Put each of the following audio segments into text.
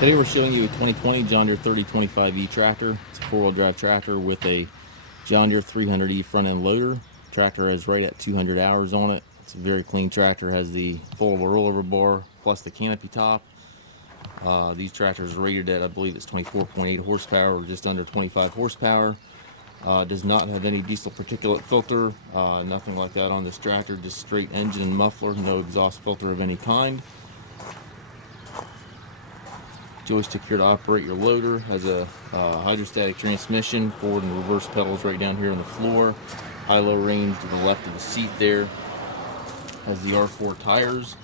Today we're showing you a 2020 John Deere 3025E tractor. It's a four-wheel drive tractor with a John Deere 300E front end loader. Tractor has right at 200 hours on it. It's a very clean tractor. Has the foldable rollover bar plus the canopy top. These tractors are rated at, I believe it's 24.8 horsepower or just under 25 horsepower. Does not have any diesel particulate filter, nothing like that on this tractor. Just straight engine and muffler, no exhaust filter of any kind. Joystick here to operate your loader. Has a hydrostatic transmission, forward and reverse pedals right down here on the floor. High-low range to the left of the seat there. Has the R4 tires.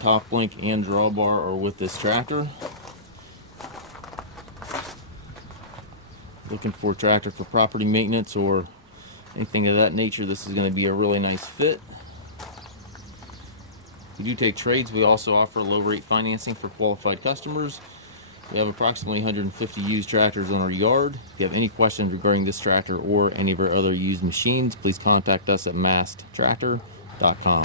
Top link and drawbar are with this tractor. Looking for a tractor for property maintenance or anything of that nature, this is going to be a really nice fit. We do take trades. We also offer low rate financing for qualified customers. We have approximately 150 used tractors on our yard. If you have any questions regarding this tractor or any of our other used machines, please contact us at masttractor.com.